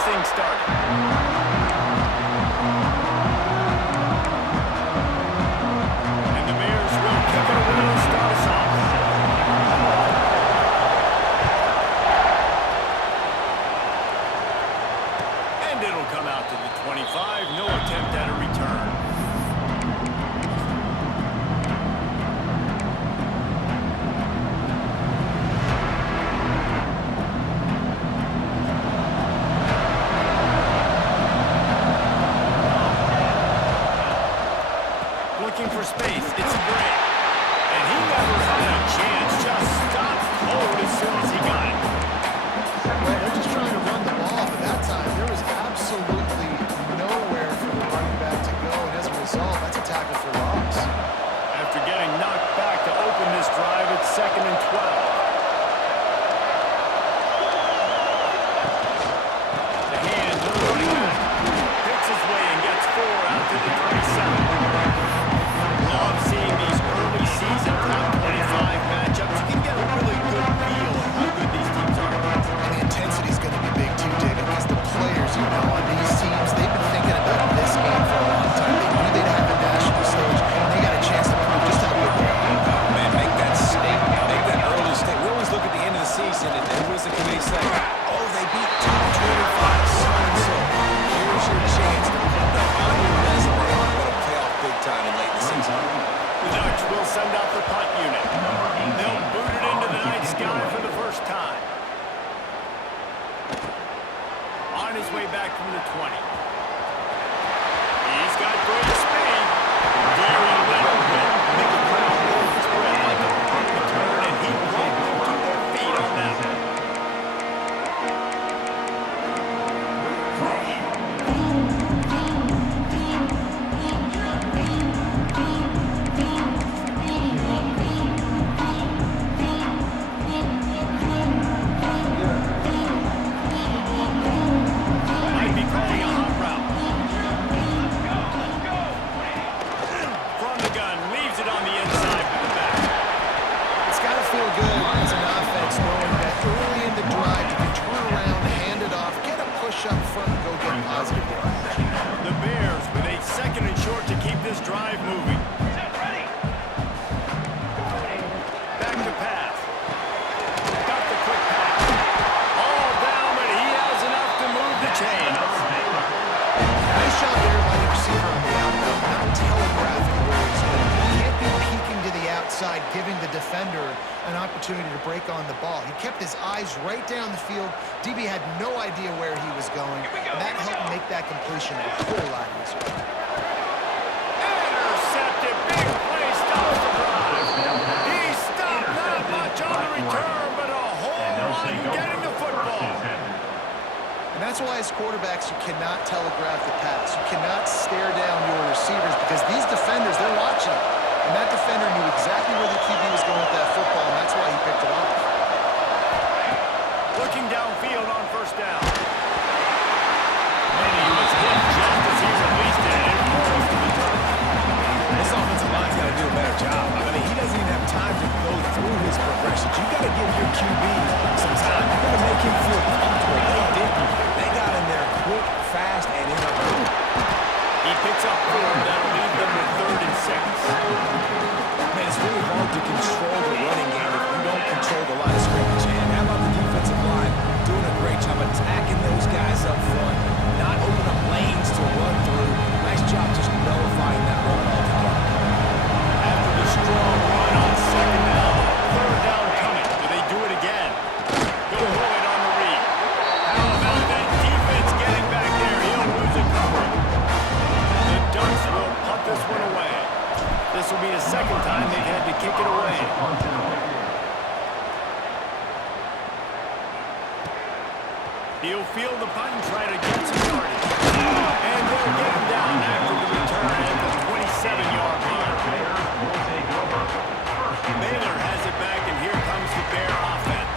this thing started. And the Bears will kick it away to start us off. And it'll come out to the 25. No attempt at a return. Looking for space. It's Gray. And he never had a chance. Just stopped cold as soon as he got it. Well, they're just trying to run the ball, but that time there was absolutely nowhere for the running back to go, and as a result, that's a tackle for loss. After getting knocked back to open this drive, it's 2nd and 12. The hand to the running back. Picks his way and gets 4 out to the 37. Love seeing these early season top 25 matchups. You can get a really good feel of how good these teams are. And the intensity is going to be big too, David, because the players, on these teams, they've been thinking about this game for a long time. They knew they'd have a national stage, and they got a chance to prove just how good they are. Oh, man, make that statement. Make that early statement. We always look at the end of the season, and what does the committee say? Oh, they beat top 25 so-and-so. Here's your chance to put that on your resume. That'll pay off big time in late in the season. The Ducks will send out the punt unit. They'll boot it into the night sky for the first time. On his way back from the 20. He's got great speed. Very little bit. Make a crowd roll spread like a punt return, and he brought them to their feet on that one. Might be calling a hot route. From the gun, leaves it on the inside with the back. It's got to feel good as an offense knowing that early in the drive you can turn around, hand it off, get a push up front, and go get positive yards. The Bears with a 2nd and short to keep this drive moving. Back to pass. Got the quick pass. All down, but he has enough to move the chains. Nice shot there by the receiver on the out route, not telegraphing where he's going. He can't be peeking to the outside, giving the defender an opportunity to break on the ball. He kept his eyes right down the field. DB had no idea where he was going, and that helped make that completion a whole lot easier. Intercepted. Big play stops the drive. He stopped not much on the return, but a whole lot in getting the football. And that's why as quarterbacks you cannot telegraph the pass. You cannot stare down your receivers because these defenders, they're watching it. And that defender knew exactly where the QB was going with that football, and that's why he picked it off. Looking downfield on 1st down. And he was hit just as he released it, and it rolls to the turf. This offensive line's got to do a better job. I mean, he doesn't even have time to go through his progressions. You got to give your QB some time. You got to make him feel comfortable. They didn't. They got in there quick, fast, and in a hurry. He picks up 4. That'll leave them with 3rd and 6. Man, it's really hard to control the running game if you don't control the line of scrimmage. And how about the defensive line doing a great job attacking those guys up front, not opening up lanes to run through. Nice job just nullifying that run altogether. After the strong run on 2nd down, 3rd down coming. Do they do it again? They'll roll it on the read. How about that defense getting back there? He'll lose it covering. The Ducks will punt this one away. This will be the 2nd time they've had to kick it away. He'll field the punt and try to get some yardage. And they'll get him down after the return at the 27-yard line. Baylor has it back, and here comes the Bear offense.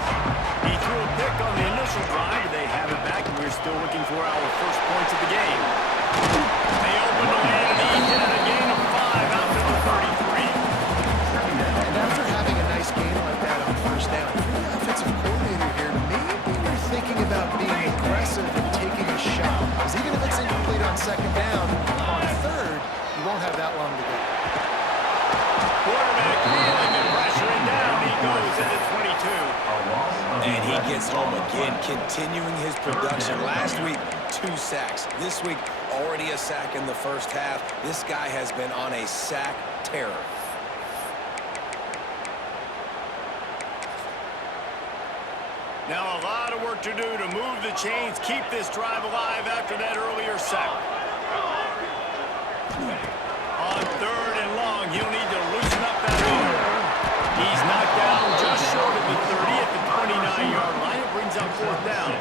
He threw a pick on the initial drive, but they have it back, and we're still looking for our first points of the game. They open the lead, and he hit a gain of 5 out to the 33. And after having a nice game like that on 1st down, if you're the offensive coordinator here, maybe you're thinking about being aggressive and taking a gets home again, continuing his production. Last week, 2 sacks. This week, already a sack in the first half. This guy has been on a sack terror. Now a lot of work to do to move the chains, keep this drive alive after that earlier sack. On 3rd and long, he'll need to loosen up that arm. He's knocked down just short of the 30 at the 29-yard line. It brings up 4th down.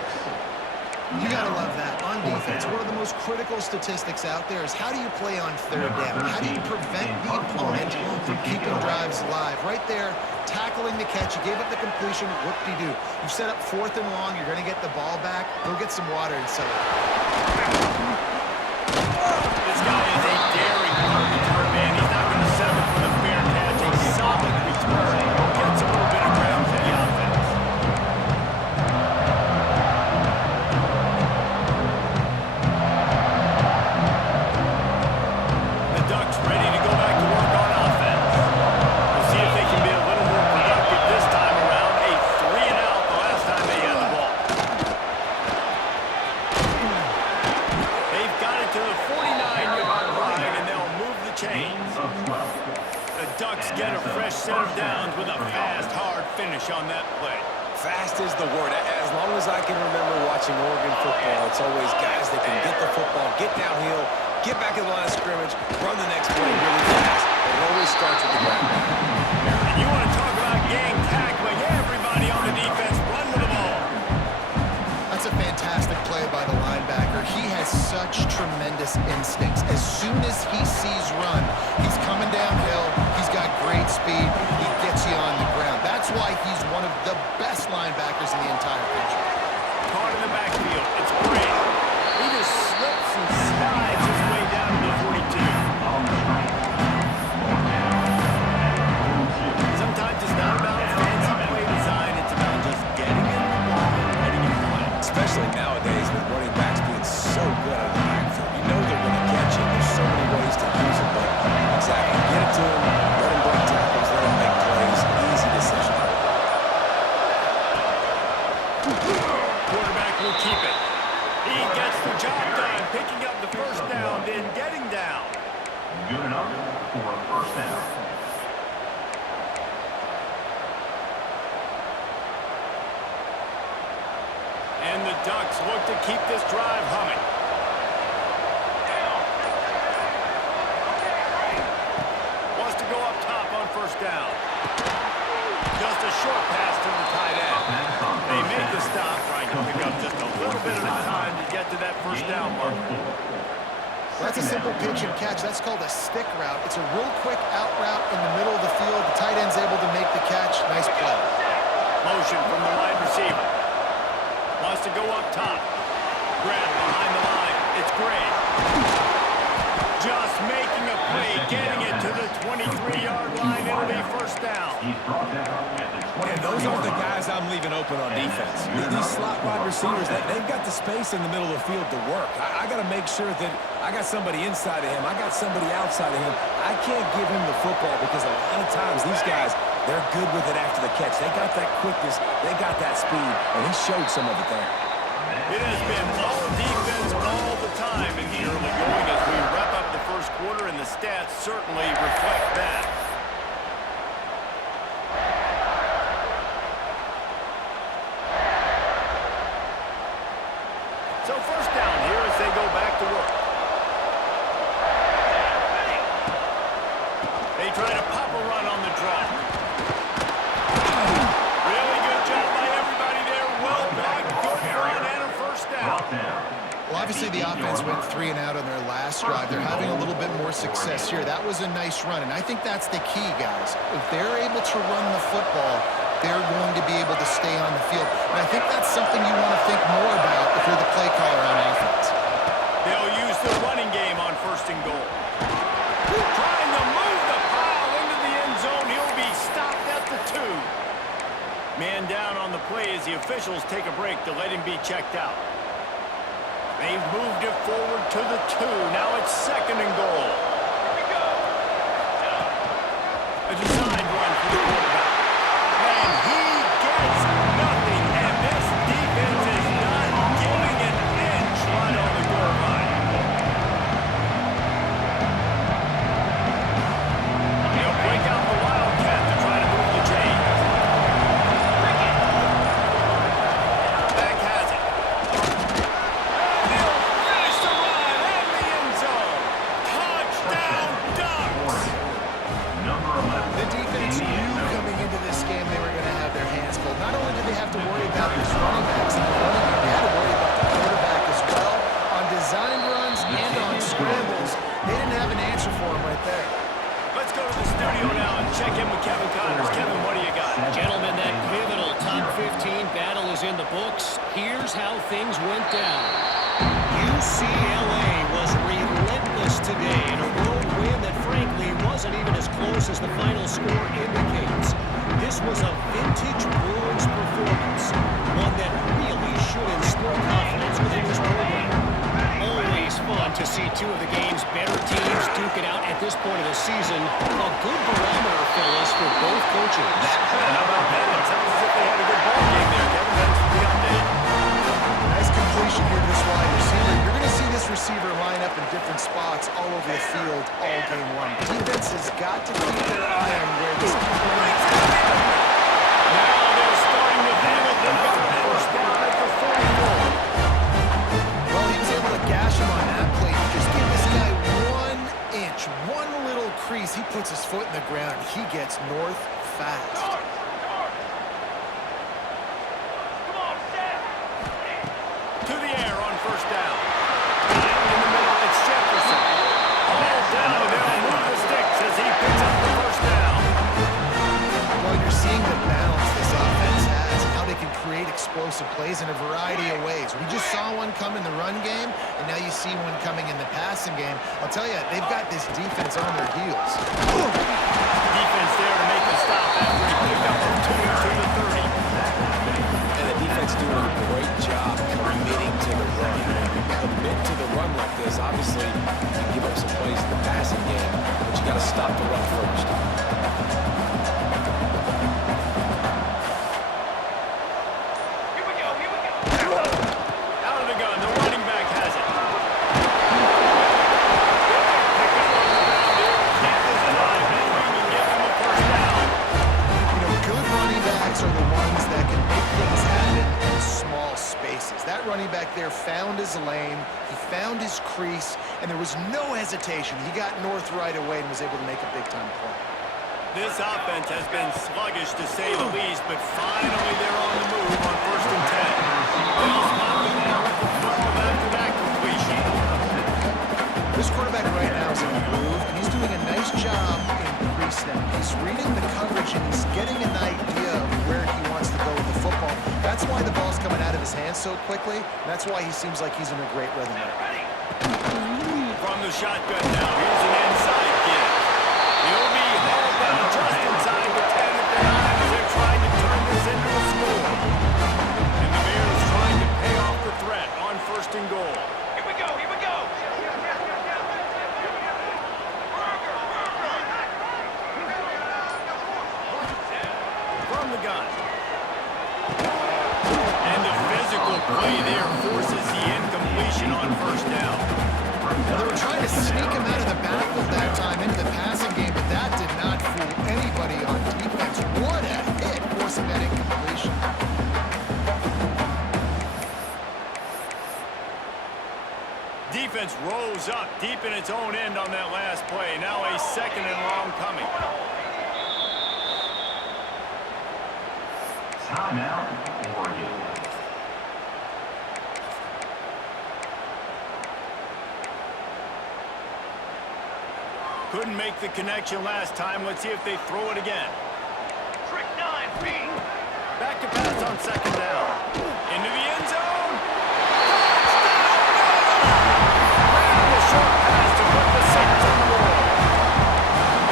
You gotta love that. On defense, one of the most critical statistics out there is how do you play on 3rd down? How do you prevent the opponent from keeping drives alive? Right there, tackling the catch. You gave up the completion. Whoop-de-doo. You set up 4th and long. You're going to get the ball back. Go get some water and settle it. This guy is a daring return man. He's not going to settle for the fair catch. A solid return. Gets a little bit of ground for the offense. The Ducks ready to go back to work on offense. We'll see if they can be a little more productive this time around. A 3-and-out the last time they had the ball. They've got it to the 49-yard line, and they'll move the chains. The Ducks get a fresh set of downs with a fast, hard finish on that play. Fast is the word. As long as I can remember watching Oregon football, it's always guys that can get the football, get downhill, get back in the line of scrimmage, run the next play really fast. It always starts with the ground. And you want to talk about gang tackling. Everybody on the defense run with the ball. That's a fantastic play by the linebacker. He has such tremendous instincts. As soon as he sees run, he's coming downhill. He's got great speed. He gets you on the ground. That's why he's one of the best linebackers in the entire country. Caught in the backfield. It's great. He just slips and slides his way down to the 42. Sometimes it's not about fancy play design. It's about just getting in the ball and letting it play. Especially nowadays with running backs being so good out of the backfield. You know they're going to catch it. There's so many ways to use it, but exactly. Get it to him, let him break tackles, let him make plays. Easy decision. Quarterback will keep it. He gets the job done, picking up the 1st down, then getting down. Good enough for a 1st down. And the Ducks look to keep this drive humming. Wants to go up top on 1st down. Just a short pass to the tight end. They make the stop, trying to pick up just a little bit of time to get to that 1st down mark. That's a simple pitch and catch. That's called a stick route. It's a real quick out route in the middle of the field. The tight end's able to make the catch. Nice play. Motion from the wide receiver. Wants to go up top. Grab behind the line. It's Gray. Just making a play, getting it to the 23-yard line. It'll be 1st down. He's brought down at the 20. And those aren't the guys I'm leaving open on defense. These slot wide receivers, they've got the space in the middle of the field to work. I got to make sure that I got somebody inside of him. I got somebody outside of him. I can't give him the football because a lot of times these guys, they're good with it after the catch. They got that quickness. They got that speed, and he showed some of it there. It has been all defense all the time in the early going as we wrap up the 1st quarter, and the stats certainly reflect that. So 1st down here as they go back to work. They try to pop a run on the draw. Really good job by everybody there. Well blocked, good run, and a 1st down. Well, obviously the offense went 3 and out on their last drive. They're having a little bit more success here. That was a nice run, and I think that's the key, guys. If they're able to run the football, they're going to be able to stay on the field. And I think that's something you want to think more about if you're the play caller on offense. They'll use the running game on 1st and goal. Trying to move the pile into the end zone. He'll be stopped at the 2. Man down on the play as the officials take a break to let him be checked out. They've moved it forward to the 2. Now it's 2nd and goal. A design run for the quarterback. And he gets nothing. And this course, as the final score indicates, this was a vintage Bruins performance, one that really should instill confidence within this program. Always fun to see two of the game's better teams duke it out at this point of the season. A good barometer, fellas, for both coaches. How about that? It sounds as if they had a good ball game there, Kevin. Thanks for the update. Nice completion here to this wide receiver. You're going to see this receiver line up in different spots all over the field all game long. Defense has got to keep their eye on where this Now they're starting to feel it. They've got the first down at the 44. Well, he was able to gash him on that play. You just give this guy 1 inch, one little crease. He puts his foot in the ground. He gets north fast. To the air on first down. In the middle, it's Jefferson. All down, and they'll move the sticks as he picks up the first down. Well, you're seeing the balance this offense has and how they can create explosive plays in a variety of ways. We just saw one come in the run game, and now you see one coming in the passing game. I'll tell you, they've got this defense on their heels. Defense there to make the stop after he picked up a 2 to the 30. And the defense doing a great job committing to the run. When you commit to the run like this, obviously you can give up some plays in the passing game, but you got to stop the run first. Out of the gun, the running back has it. Pick up on the ground here, keep this drive moving and give him a first down. You know, good running backs are the ones that can make things happen in small spaces. That running back there found his lane, he found his crease, and there was no hesitation. He got north right away and was able to make a big-time play. This offense has been sluggish to say the least, but finally they're on the move on 1st and 10. They'll spot the ball at the 12 after that completion. This quarterback right now is in a groove, and he's doing a nice job in pre-snap. He's reading the coverage, and he's getting an idea of where he wants to go with the football. That's why the ball's coming out of his hands so quickly, and that's why he seems like he's in a great rhythm right now. From the shotgun now, here's an inside give. He'll be hauled down just inside the 10 at the 9 as they're trying to turn this into a score. And the Bears trying to pay off the threat on 1st and goal. Here we go, here we go. From the gun. And the physical play there forces the incompletion on 1st down. Well, they were trying to sneak him out of the backfield that time into the passing game, but that did not fool anybody on defense. What a hit, forcing that incompletion. Defense rose up deep in its own end on that last play. Now a 2nd and long coming. Timeout, Oregon. Couldn't make the connection last time. Let's see if they throw it again. Trick 9, B. Back to pass on 2nd down. Into the end zone. Touchdown! The short pass to put the Saints on the board.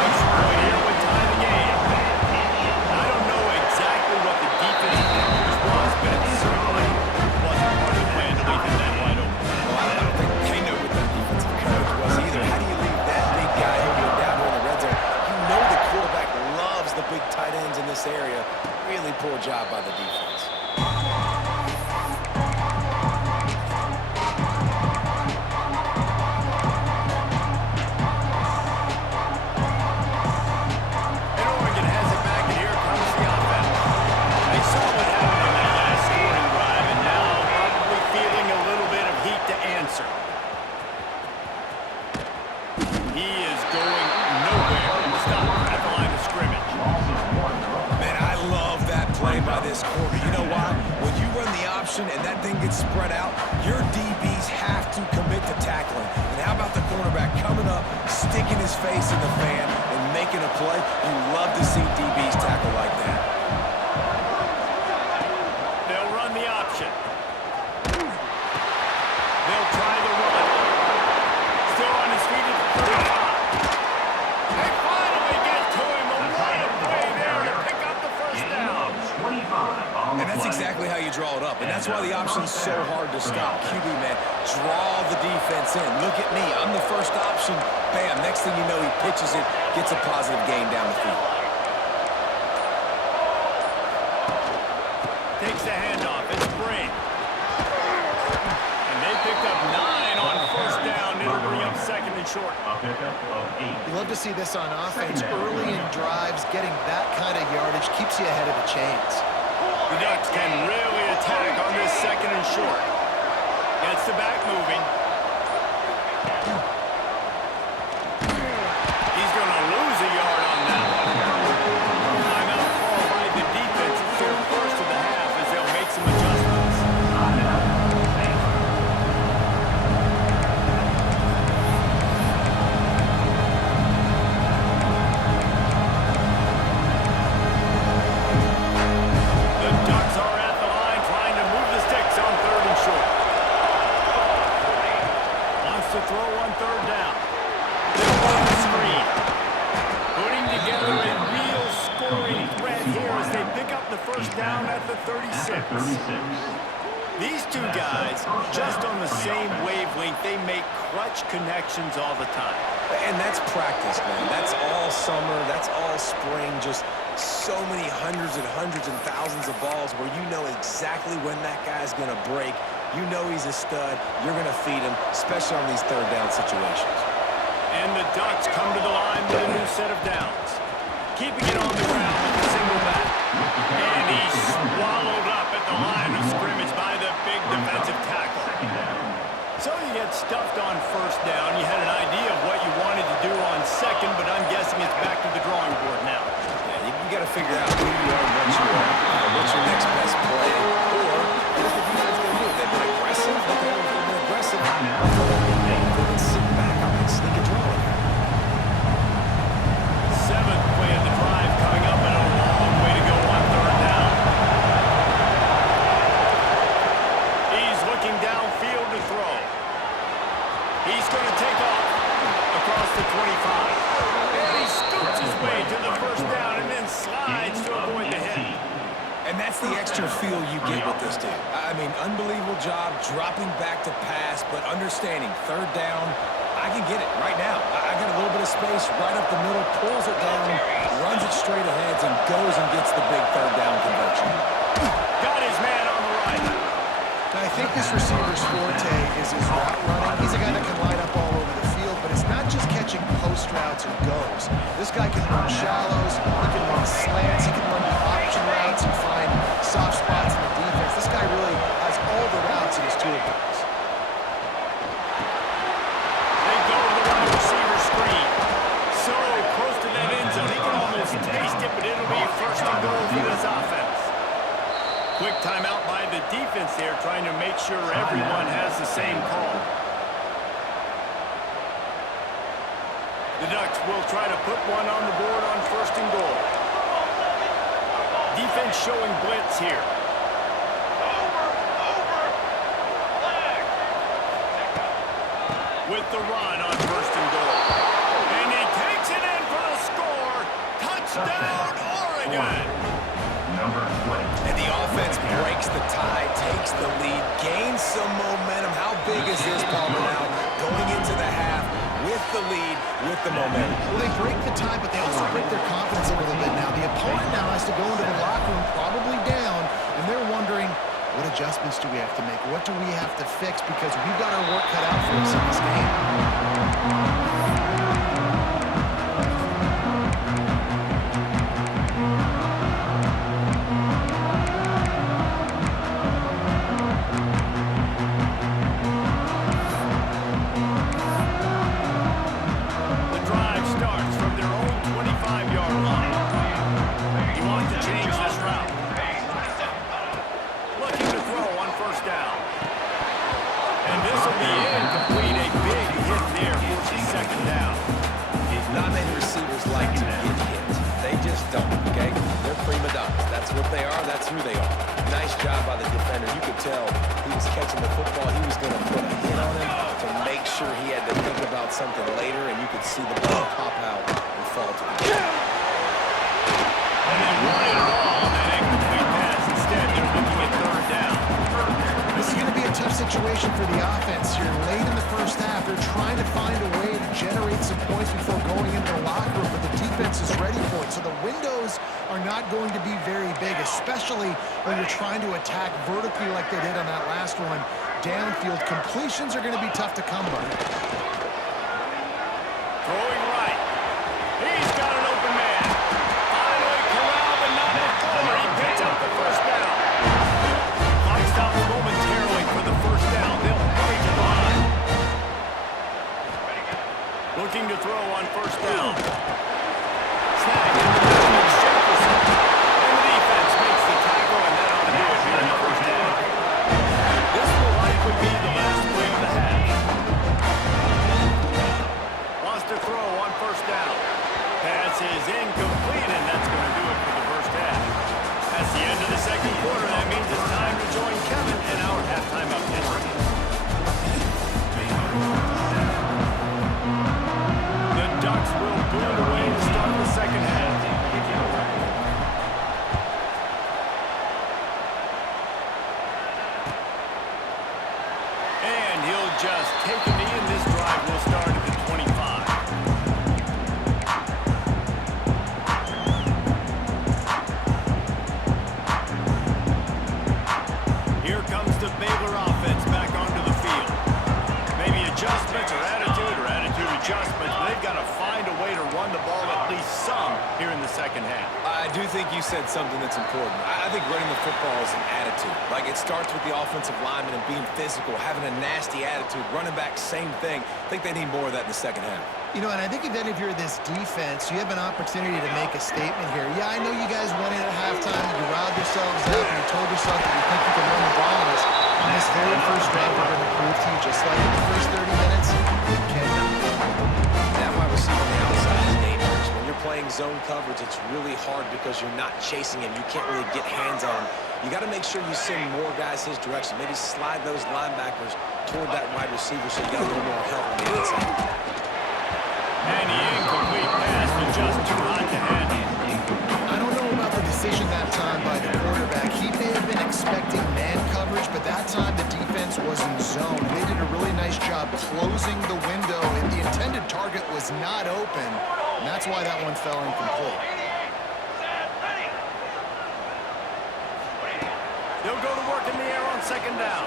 Extra point here would tie the game. I don't know exactly what the defensive numbers was, but it certainly wasn't part of the plan to leave him that wide open. Well, I don't think they know what that defensive coverage was either. How do you leave that big guy open down there in the red zone? You know the quarterback loves the big tight ends in this area. Really poor job by the defense. And Oregon has it back, and here comes the offense. They saw what happened in that last scoring drive, and now probably feeling a little bit of heat to answer. He is going nowhere. Stop at the line of scrimmage. Man, I love that play by this quarter. You know why? When you run the option and that thing gets spread out, your DBs have to commit to tackling. And how about the cornerback coming up, sticking his face in the fan, and making a play? You love to see DBs tackle like that. They'll run the option. They'll try the run. Still on his feet at the 35. They finally get to That's why the option's so hard to stop. QB, man, draw the defense in. Look at me. I'm the first option. Bam. Next thing you know, he pitches it, gets a positive gain down the field. Takes the handoff. It's Breen. And they picked up 9 on first down. It'll bring up second and short. A pickup of 8. You love to see this on offense. Early in drives, getting that kind of yardage keeps you ahead of the chains. The Ducks can really attack on this second and short. Gets the back moving. He's going to lose a yard on that one. Timeout call by the defense. It's their first of the half as they'll make some adjustments. The Ducks are at the line trying to move the sticks on third and short. Wants to throw on third down. They'll run the screen. Putting together a real scoring threat here as they pick up the first down at the 36. These two guys, just on the same wavelength, they make clutch connections all the time. And that's practice, man. That's all summer. That's all spring. Just so many hundreds and thousands of balls where you know exactly when that guy's going to break. You know he's a stud. You're going to feed him, especially on these third down situations. And the Ducks come to the line with a new set of downs. Keeping it on the ground with a single back. And he's swallowed up at the line of scrimmage by the big defensive tackle. So you get stuffed on first down. You had an idea of what you wanted to do on second, but I'm guessing it's back to the drawing board now. Yeah, you got to figure out who you are and what you are. What's your next best play? Or what is the defense going to do? They've been aggressive. Okay, if they've been aggressive, they can sit back up and sneak a draw in here. Seventh play of the drive coming up and a long way to go on third down. He's looking downfield to throw. He's going to take off across the 25. And he scoots his way to the first down and then slides to avoid the hit. And that's the extra feel you get with this team. I mean, unbelievable job dropping back to pass, but understanding third down, I can get it right now. I got a little bit of space right up the middle, pulls it down, runs it straight ahead, and goes and gets the big third down conversion. Got his man on the right. Now, I think this receiver's forte is his route running. He's a guy that can line up all over the field, but it's not just catching post routes or goes. This guy can run shallows, he can run slants, he can run the option routes and find soft spots in the defense. This guy really has all the routes in his toolbox. They go to the wide receiver screen. So close to that end zone, he can almost taste it, but it'll be first and goal for this offense. Quick timeout by the defense there, trying to make sure everyone has the same call. The Ducks will try to put one on the board on first and goal. Defense showing blitz here. With the run on first and goal. And he takes it in for the score. Touchdown, Oregon. Number 20. And the offense breaks the tie, takes the lead, gains some momentum. How big is this, Palmer, now? Going into the half with the lead, with the momentum. Well, they break the tie, but they also break their confidence a little bit now. The opponent now has to go into the locker room probably down, and they're wondering, what adjustments do we have to make? What do we have to fix? Because we've got our work cut out for us in this game. The drive starts from their own 25-yard line. He wants to change this route. Looking to throw on first down. And this will be incomplete. A big hit there for the second down. Not many receivers like to get hit. They just don't, okay? They're prima donnas. That's what they are. That's who they are. Nice job by the defender. You could tell he was catching the football. He was going to put a hit on him to make sure he had to think about something later, and you could see the ball pop out and fall to the ground. And then run it all on that incomplete pass. Instead, they're looking at third down. is going to be a tough situation for the offense here. Late in the first half, they're trying to find a way to generate some points before going into the locker room, but the defense is ready for it. So the windows are not going to be very big, especially when you're trying to attack vertically like they did on that last one. Downfield completions are going to be tough to come by. Throwing right. He's got an open man. Finally corralled, but not before. He picks up the first down. Clock stops momentarily for the first down. They'll hurry to the line. Looking to throw on first down. Snag in the middle of Jefferson. And the defense makes the tackle, and that ought to do it here in the first down. This will likely be the last play of the half. Wants to throw on first down. Pass is incomplete, and that's going to do it for the first half. That's the end of the second quarter. That means it's time to join Kevin in our halftime update. The Ducks will boot away to start the second half. And he'll just take a knee, and this drive will start at the 25. Here comes the Baylor offense back onto the field. Maybe adjustments or attitude adjustments, but they've got to find a way to run the ball at least some here in the second half. I do think you said something that's important. I think running the football is an attitude. Like, it starts with the offensive lineman and being physical, having a nasty attitude. Running back, same thing. I think they need more of that in the second half. You know, and I think if any of you are this defense, you have an opportunity to make a statement here. Yeah, I know you guys went in at halftime and you riled yourselves up and you told yourself that you think you can run the ball on this very first drive. We're going to prove to you, just like in the first 30 minutes, you cannot. That wide receiver on the outside is dangerous. When you're playing zone coverage, it's really hard because you're not chasing him. You can't really get hands on him. You got to make sure you send more guys his direction. Maybe slide those linebackers toward that wide receiver so you got a little more help on the inside. And the incomplete pass was just too hot to handle. I don't know about the decision that time by the quarterback. He may have been expecting man coverage, but that time the defense was in zone. They did a really nice job closing the window, and the intended target was not open, and that's why that one fell incomplete. They'll go to work in the air on second down.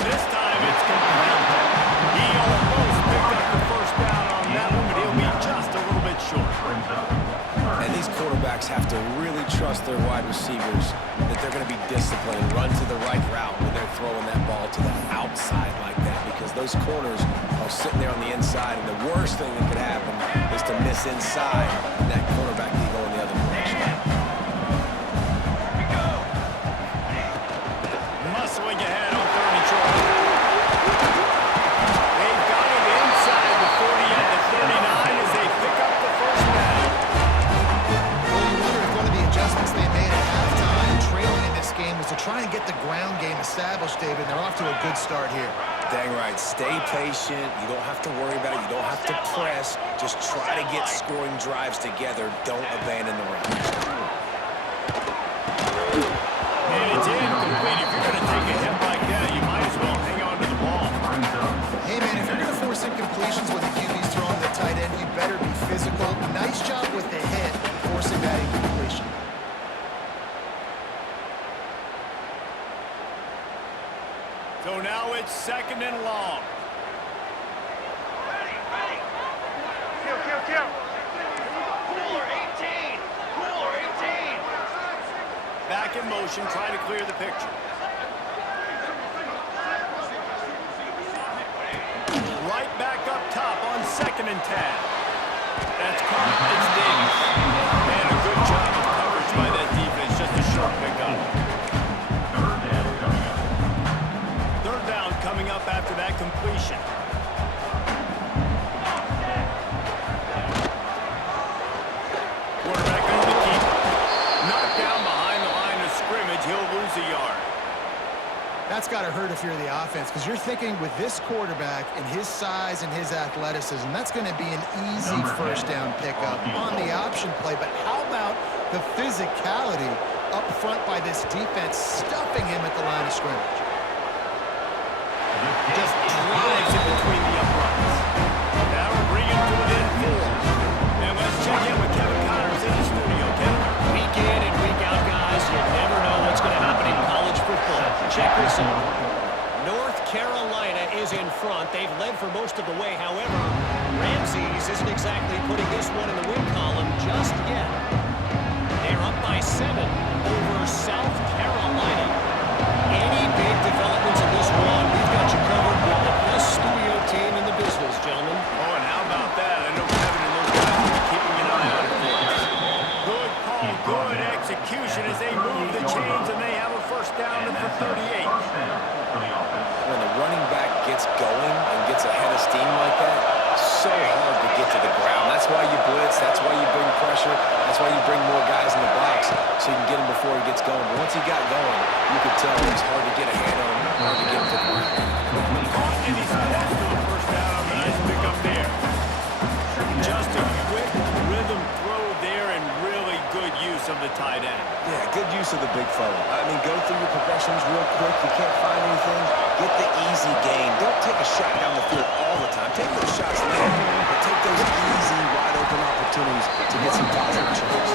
This time it's complete. He almost picked up the first down on that one, but he'll be just a little bit short. And these quarterbacks have to really trust their wide receivers that they're going to be disciplined, run to the right route when they're throwing that ball to the outside like that, because those corners are sitting there on the inside, and the worst thing that could happen is to miss inside, and that quarterback can go in the other direction. Muscling ahead on third and short. They've got it inside the 40 at the 39 as they pick up the first down. Well, you wonder if one of the adjustments they made at halftime, trailing in this game, was to try and get the ground game established, David. They're off to a good start here. Dang right. Stay patient. You don't have to worry about it. You don't have to press. Just try to get scoring drives together. Don't abandon the run. And it's incomplete. If you're going to take a hit like that, you might as well hang on to the ball. Hey, man, if you're going to force incompletions when the QB's throwing the tight end, you better be physical. Nice job with the hit, forcing that incompletion. So now it's second and long. Back in motion, trying to clear the picture. Right back up top on second and 10. That's caught. It's Davis. And a good job of coverage by that defense. Just a short pickup. Third down coming up after that completion. Quarterback on the keeper. Knocked down behind the line of scrimmage. He'll lose a yard. That's got to hurt if you're the offense, because you're thinking with this quarterback and his size and his athleticism, that's going to be an easy first down pickup on the option play. But how about the physicality up front by this defense, stuffing him at the line of scrimmage. Just drives in between the uprights. Now we're bringing to within 4. And let's check in with Kevin Connors in the studio. Kevin? Week in and week out, guys, you never know what's going to happen in college football. Check this out. North Carolina is in front. They've led for most of the way. However, Ramses isn't exactly putting this one in the win column just yet. They're up by 7 over South Carolina. Any big developments in this one, we've got you covered with the best studio team in the business, gentlemen. Oh, and how about that? I know Kevin and those guys will be keeping an eye on it for us. Good call, good execution as they move the chains, and they have a first down and for 38. When the running back gets going and gets ahead of steam like that, so hard to get to the ground. That's why you blitz. That's why you bring pressure. That's why you bring more guys in the box so you can get him before he gets going. But once he got going, you could tell it was hard to get a hand on him, hard to get him to the ground. Caught and he's close to the first down. Nice pick up there. Just a quick rhythm throw there and really good use of the tight end. Yeah, good use of the big fella. I mean, go through your progressions real quick. You can't find anything. Get the easy gain. Don't take a shot down the field all the time. Take those shots later, but take those easy, wide-open opportunities to get some positive returns.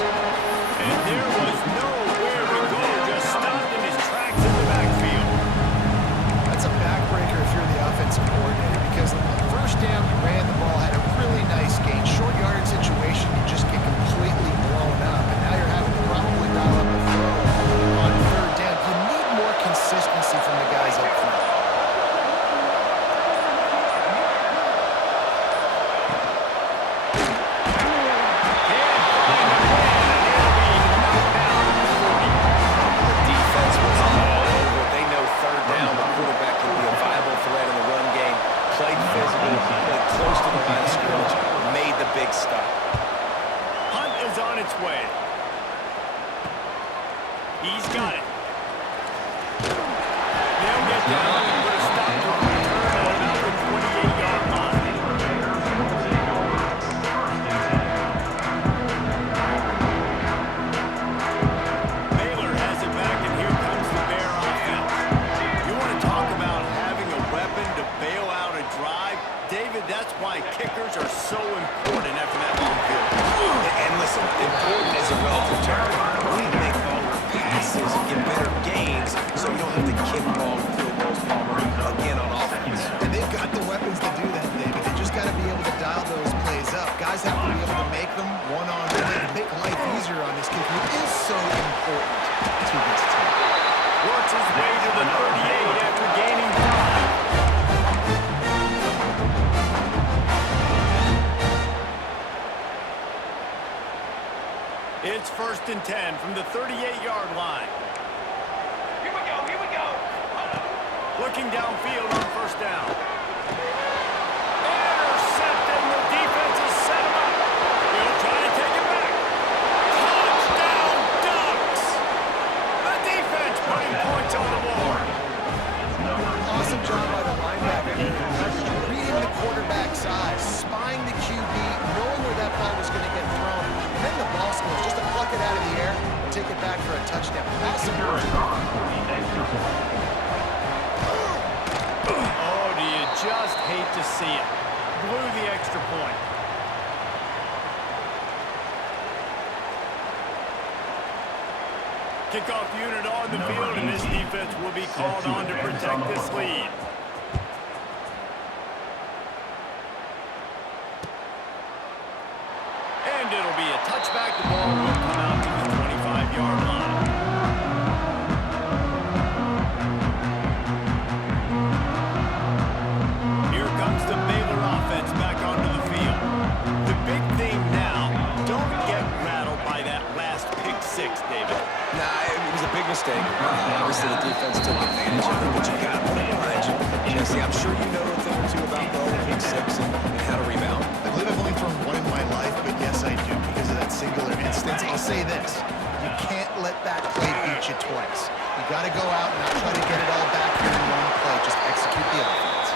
And there was nowhere to go. Just stopped in his tracks in the backfield. That's a backbreaker if you're the offensive coordinator, because the first down you ran the ball, had a really nice gain. Short yardage situation, you just get completely blown up, and now you're having to probably dial up a throw on third down. You need more consistency from the guys up front. Way. He's got it. They'll get down and put a stop to a return at about the 28-yard line. Baylor has it back, and here comes the Bear offense. You want to talk about having a weapon to bail out a drive? David, that's why kickers are so important after that long field. And listen, important is a relative term. We make longer passes and get better gains so we don't have to kick long field goals, Palmer, again on offense. And they've got the weapons to do that, David. They just got to be able to dial those plays up. Guys have to be able to make them one-on-one to make life easier on this kid, who is so important to this team. Works his way to the 38 after gaining 5. It's 1st and 10 from the 38-yard line. Here we go. Looking downfield on first down. Intercepted. The defense has set him up. He'll try to take it back. Touchdown, Ducks! The defense putting points on the board. Awesome job by the linebacker. Reading the quarterback side, spying the QB, knowing where that ball was going to get thrown, and then the ball skills just to pluck it out of the air and take it back for a touchdown. Awesome work. Oh, do you just hate to see it? Blew the extra point. Kickoff unit on the field, and this defense will be called on to protect this lead. And it'll be a touchback. The ball will come out to the 25-yard line. Here comes the Baylor offense back onto the field. The big thing now, don't get rattled by that last pick six, David. Nah, it was a big mistake. Obviously, the defense took advantage of it, but you got to put it behind you. Jesse, I'm sure you know a thing or two about the whole pick six and how to rebound. I believe I've only thrown one in my life, but yes, I do, because of that singular instance. I'll say this. You can't let that play beat you twice. You got to go out and not try to get it all back here in one play. Just execute the offense.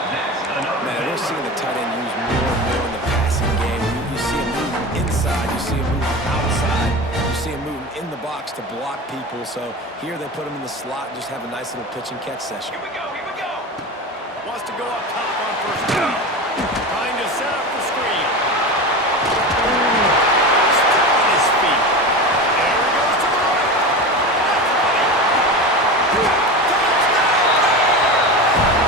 Man, we're seeing the tight end used more and more in the passing game. You see him moving inside. You see him moving outside. You see him moving in the box to block people, so here they put him in the slot and just have a nice little pitch and catch session. Here we go. Wants to go up top on first down. Trying to set up the screen. Still on his feet. There he goes to the right.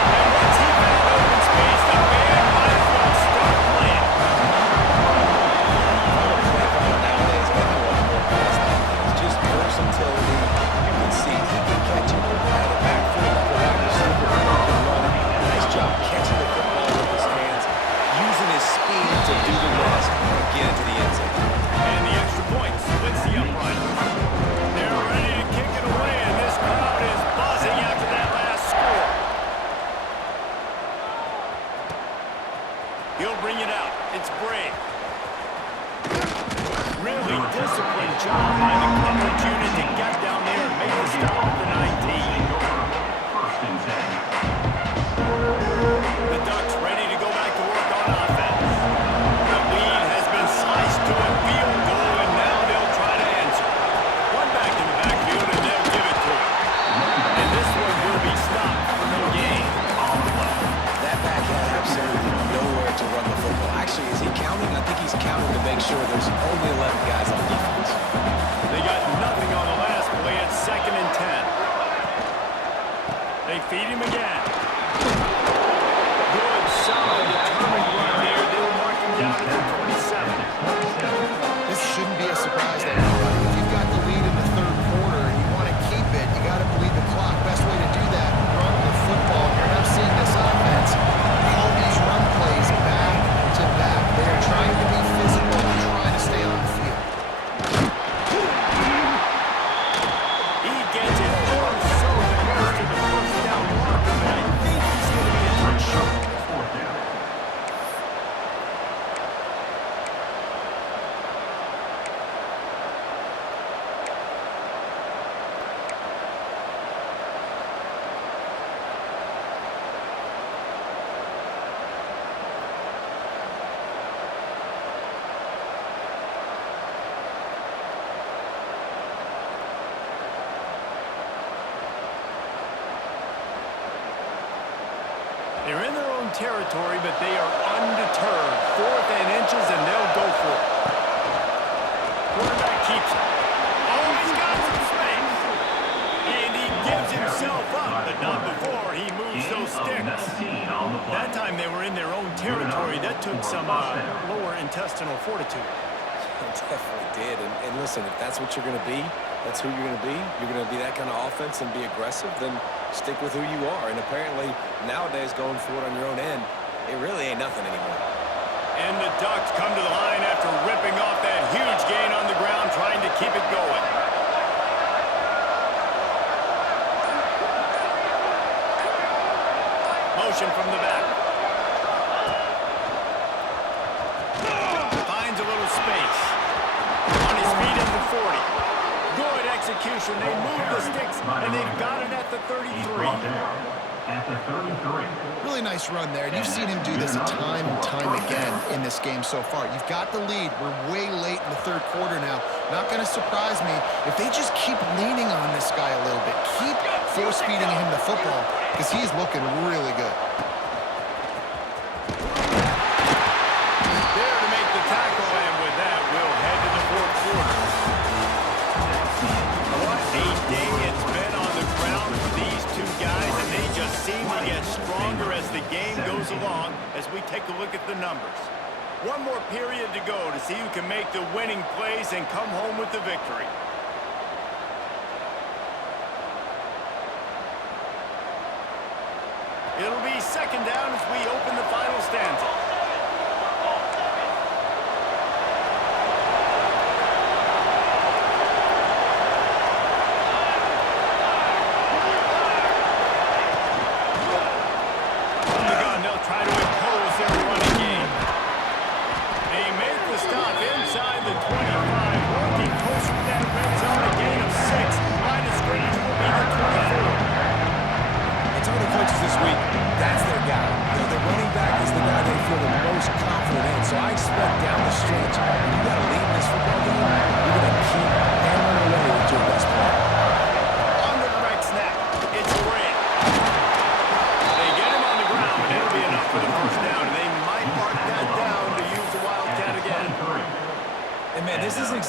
And once he found open space, the band might as well start playing. Nowadays, anyone more past that. It's just versatility. You can see he can catch it at a backfield like a wide receiver. He can run it. Nice job catching the football with his hands, using his speed to do the rest and get into the end zone. And the extra point splits the upright. They're ready to kick it away, and this crowd is buzzing after that last score. He'll bring it out. It's Bray. Really disciplined job by the coverage unit to get down there and make the stop at the 19. First and 10. The Ducks ready to go back to work on offense. The lead has been sliced to a field goal, and now they'll try to answer. One back in the backfield, and they'll give it to him. And this one will be stopped for no gain. That back had absolutely nowhere to run the football. Actually, is he counting? I think he's counting to make sure there's only 11 guys on defense. They got nothing on the last play. It's 2nd and 10. They feed him again. Good, solid, determined run there. They'll mark him down at the 27. This shouldn't be a surprise to anybody. If you've got the lead in the third quarter and you want to keep it, you got to bleed the clock. Best way to do that, run the football. You're now seeing this offense call these run plays back to back. They are trying to be physical and trying to stay on the field. He gets it more so close to the first down marker, but I think he's going to be a touch short. Fourth down. They're in their own territory, but they are undeterred. 4th and inches, and they'll go for it. Quarterback keeps it. Oh, he's got some space. And he gives himself up, but not before he moves those Gain of sticks. 19 on the play. That time they were in their own territory. That took some lower intestinal fortitude. It definitely did. And listen, if that's what you're going to be, that's who you're going to be. You're going to be that kind of offense and be aggressive, then stick with who you are. And apparently, nowadays, going for it on your own end, it really ain't nothing anymore. And the Ducks come to the line after ripping off that huge gain on the ground, trying to keep it going. Motion from the back. Finds a little space. On his feet at the 40. Good execution. They move the sticks, and they've got it at the 33. At the 33. Really nice run there, and you've seen him do this time and time again in this game so far. You've got the lead. We're way late in the third quarter now. Not going to surprise me if they just keep leaning on this guy a little bit. Keep force-feeding him the football, because he's looking really good. There to make the tackle, and with that, we'll head to the fourth quarter. What a day it's been on the ground for these two guys, and they just seem to get stronger as the game goes along as we take a look at the numbers. One more period to go to see who can make the winning plays and come home with the victory. It'll be 2nd down as we open the final stanza. From the gun, they'll try to impose their running game. They make the stop inside the 25, working closer to that red zone, a gain of 6. Line of scrimmage will be the 24. And some of the coaches this week, that's their guy. They're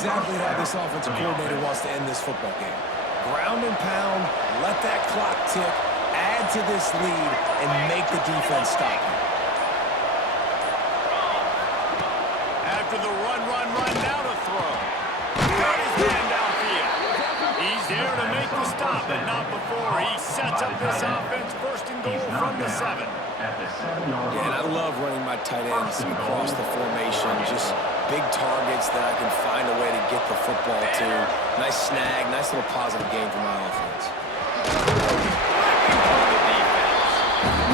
exactly how this offensive coordinator wants to end this football game. Ground and pound, let that clock tick, add to this lead, and make the defense stop you. After the run, now to throw. Got his man downfield. He's there to make the stop, but not before he sets up this offense first and goal from the 7. Yeah, and I love running my tight ends across the formation. Just big targets that I can find a way to get the football to. Nice snag, nice little positive game for my offense.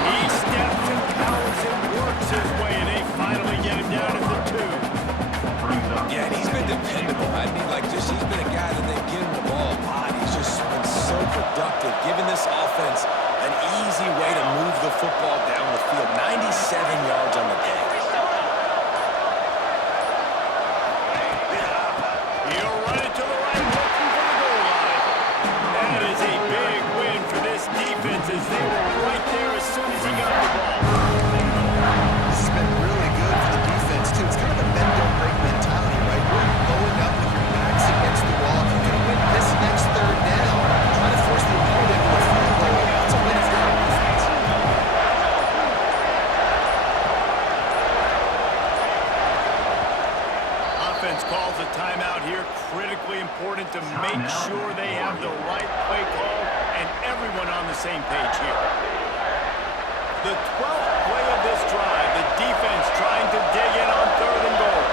He steps and powers and works his way, and they finally get him down at the 2. Yeah, and he's been dependable. I mean, he's been a guy that they've given the ball a lot. He's just been so productive, giving this offense an easy way to move the football down the field. 97 yards on the day. He'll run it to the right, looking for the goal line. That is a big win for this defense as they were right there as soon as he got the ball. This has been really good for the defense, too. It's kind of a bend don't break mentality, right? You're going up with your backs against the wall. If you can win this next third down, try to force the opponent into a field goal. That's a win for your defense. Offense calls a timeout here. Critically important to make sure they have the right play call and everyone on the same page here. The 12th play of this drive, the defense trying to dig in on 3rd and goal.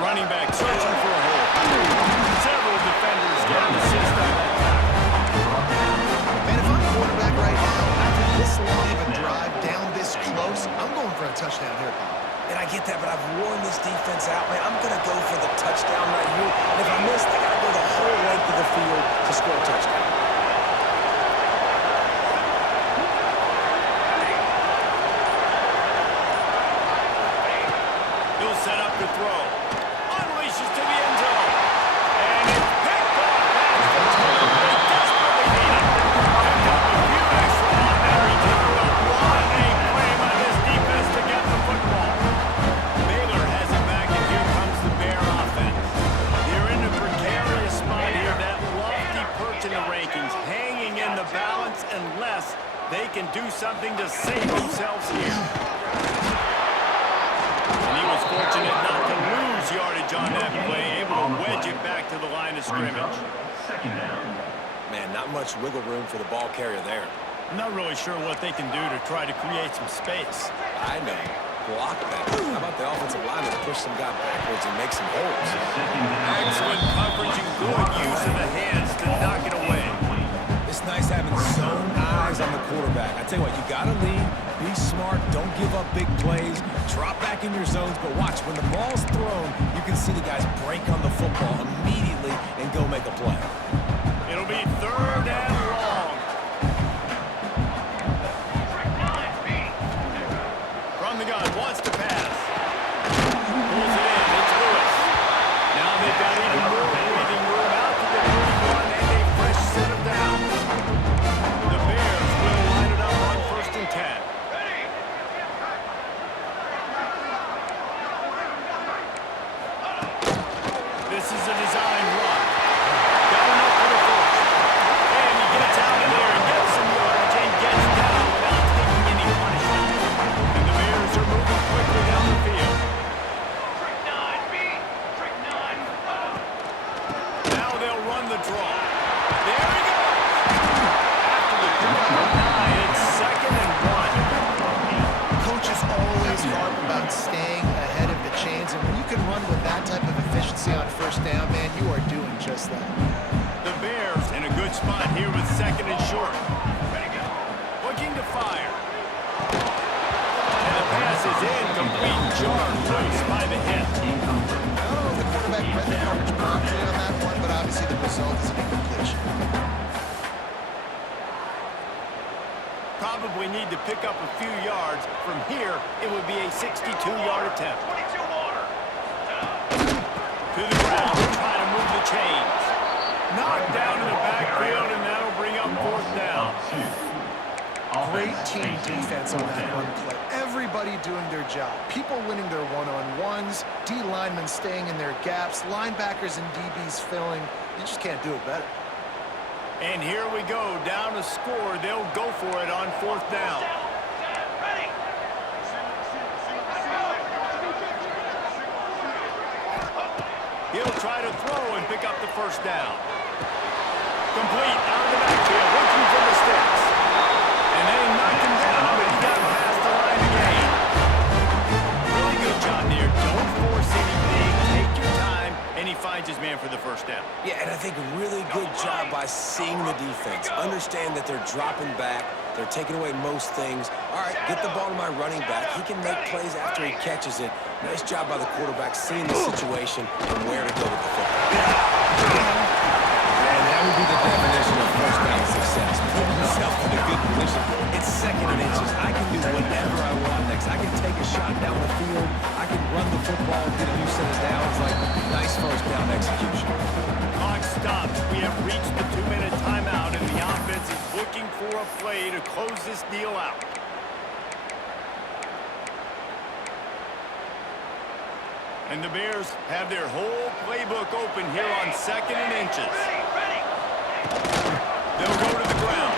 Running back searching for a hole. Several defenders get an assist on that tackle. Man, if I'm quarterback right now, after this long of a drive down this close, I'm going for a touchdown here, Bob. And I get that, but I've worn this defense out, man. I'm going to go for the touchdown right here. And if I miss, I got to go the whole length of the field to score a touchdown. He'll set up the throw. Unleashes to the end zone. And it's picked off. That's the time they desperately need it. Picked up a few extra on that return, but what a claim on this defense to get the football. Baylor has it back, and here comes the Bear offense. They're in a precarious spot here. That lofty perch in the rankings, hanging in the balance unless they can do something to save themselves here. And he was fortunate not to lose yardage on that play, able to wedge it back to the line of scrimmage. Man, not much wiggle room for the ball carrier there. I'm not really sure what they can do to try to create some space. I know. Block that. How about the offensive lineman push some guy backwards and make some holes? Excellent coverage and good use of the hands to knock it away. It's nice having zone eyes on the quarterback. I tell you what, you got to lead, be smart, don't give up big plays, drop back in your zones, but watch, when the ball's thrown, you can see the guys break on the football immediately and go make a play. It'll be 3rd and long. From the gun, wants to pass. Pulls it in, it's Lewis. Now they've got even more breathing room out to the 31 and a fresh set of downs. The Bears will line it up on 1st and 10. This is a design run. Got enough for the first. And he gets out of there and gets some yardage and gets down without taking any punishment. And the Bears are moving quickly down the field. Now they'll run the draw. There he goes. After the draw of 9, it's 2nd and 1. Coaches always harp about staying ahead of the chains, and when you can run with that type of efficiency on 1st down, man, you are doing just that. The Bears in a good spot here with 2nd and short. Looking to fire. And the pass is incomplete. Jarred loose by the hip. I don't know if the quarterback read the coverage properly on that one, but obviously the result is an incompletion. Probably need to pick up a few yards. From here, it would be a 62-yard attempt. To the ground, trying to move the chains. Knocked down in the backfield, and that'll bring up fourth down. Great team defense on that run play. Everybody doing their job. People winning their one-on-ones, D linemen staying in their gaps, linebackers and DBs filling. You just can't do it better. And here we go, down to score. They'll go for it on fourth down. He'll try to throw and pick up the first down. Complete out of the backfield, looking for the sticks. And they knocked him down, but he got past the line again. Really good job there. Don't force anything. Take your time, and he finds his man for the first down. Yeah, and I think a really good job by seeing the defense. Understand that they're dropping back. They're taking away most things. All right, get the ball to my running back. He can make plays after he catches it. Nice job by the quarterback seeing the situation and where to go with the football. And that would be the definition of first down success. Put yourself in a good position. It's second and inches. I can do whatever I want next. I can take a shot down the field. I can run the football, get a new set of downs. Like, nice first down execution. Clock stops. We have reached the 2-minute timeout, and the offense is looking for a play to close this deal out. And the Bears have their whole playbook open here on second and inches. They'll go to the ground.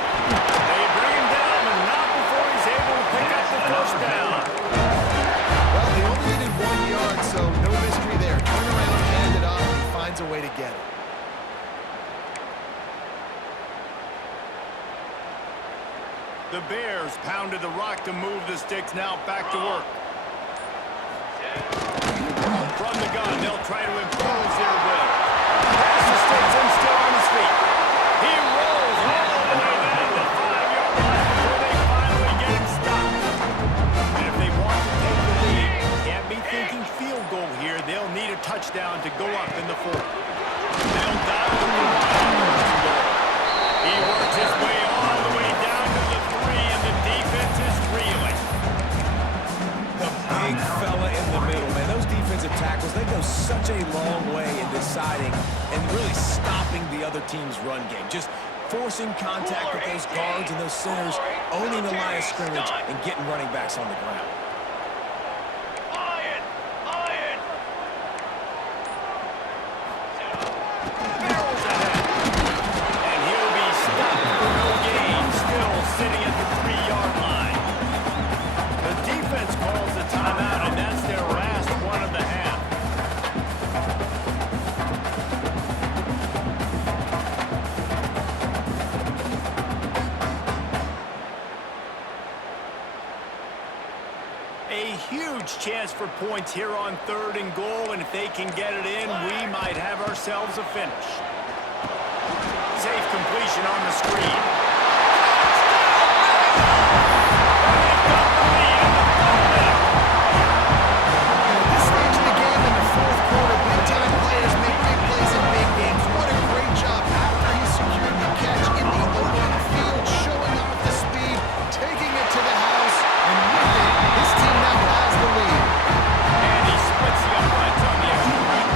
They bring him down, and not before he's able to pick up the first down. Well, they only needed 1 yard, so no mystery there. Turn around, hand it off, and he finds a way to get it. The Bears pounded the rock to move the sticks, now back to work. From the gun, they'll try to impose their will. Pass stays in, still on his feet. He rolls all the way down the 5-yard line before they finally get him stopped. And if they want to take the lead, can't be thinking field goal here. They'll need a touchdown to go up in the fourth. They'll dive the line. He works his way all the way down to the 3, and the defense is reeling. The big fella in the middle, man. Those defensive tackles, they go such a long way in deciding and really stopping the other team's run game. Just forcing contact with those guards and those centers, owning the line of scrimmage, and getting running backs on the ground. Barrels ahead. And he'll be stopped for no gain, still sitting at the 3-yard line. The defense calls the timeout, and that's their last one of the half. A huge chance for points here on 3rd and goal, and if they can get it in, we might have ourselves a finish. Safe completion on the screen. At this stage of the game in the fourth quarter, big-time players make big plays in big games. What a great job after he secured the catch in the open field, showing off the speed, taking it to the house, and with it, his team now has the lead. And he splits the uprights on the extra point.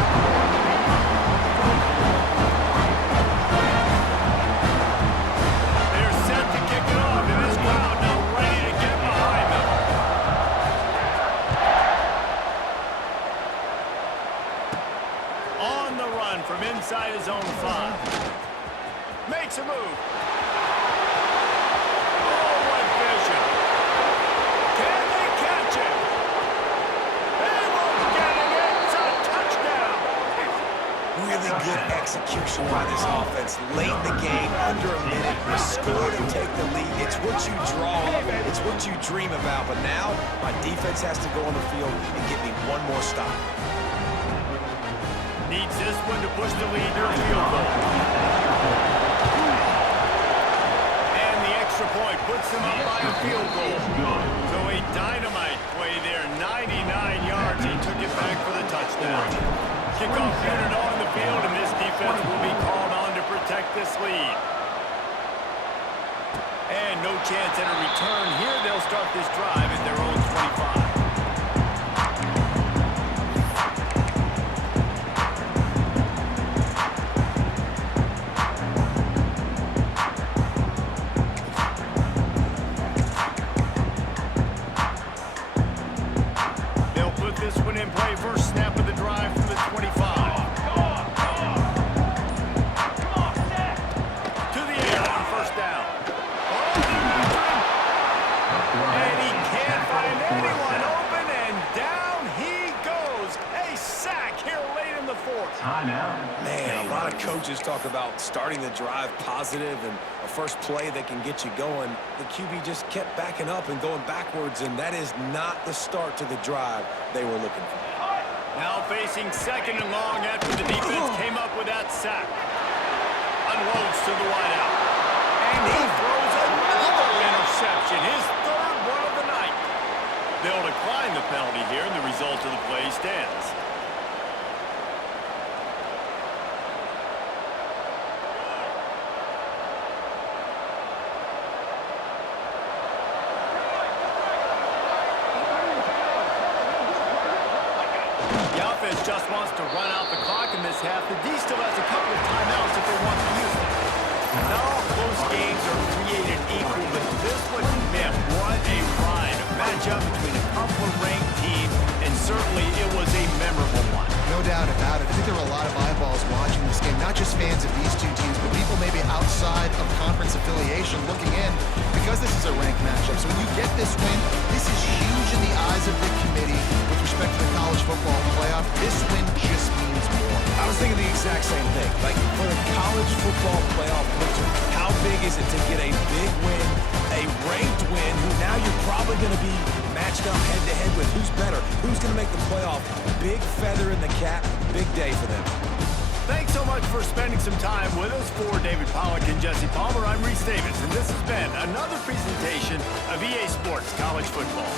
They're set to kick it off, and this crowd now ready to get behind them. On the run from inside his own 5. Makes a move. Oh, what vision. Can they catch it? They won't get it. It's a touchdown. Really good execution by this offense. Late in the game, under a minute, we scored and take the lead. It's what you draw up. It's what you dream about. But now, my defense has to go on the field and get me one more stop. Needs this one to push the lead to a field goal. And the extra point puts them up by a field goal. So a dynamite play there, 99 yards. He took it back for the touchdown. Kickoff unit on the field, and this defense will be called on to protect this lead. And no chance at a return here. They'll start this drive at their own 25. fourth. Timeout. Man, a lot of coaches talk about starting the drive positive and a first play that can get you going. The QB just kept backing up and going backwards, and that is not the start to the drive they were looking for. Now facing second and long after the defense came up with that sack. Unloads to the wideout. And he throws another interception, his third one of the night. They'll decline the penalty here, and the result of the play stands. Just wants to run out the clock in this half. The D still has a couple of timeouts if they want to use them. Not all close games are created equal, but this one, man, what a ride. A matchup between a couple of ranked teams, and certainly it was a memorable one. No doubt about it. I think there were a lot of eyeballs watching this game, not just fans of these two teams, but people maybe outside of conference affiliation looking in because this is a ranked matchup. So when you get this win, this is huge in the eyes of the committee with respect to the college football playoff. This win just means more. I was thinking the exact same thing. Like, for the college football playoff picture, how big is it to get a big win, a ranked win, who now you're probably going to be matched up head-to-head with who's better, who's going to make the playoff. Big feather in the cap, big day for them. Thanks so much for spending some time with us. For David Pollack and Jesse Palmer, I'm Reese Davis, and this has been another presentation of EA Sports College Football.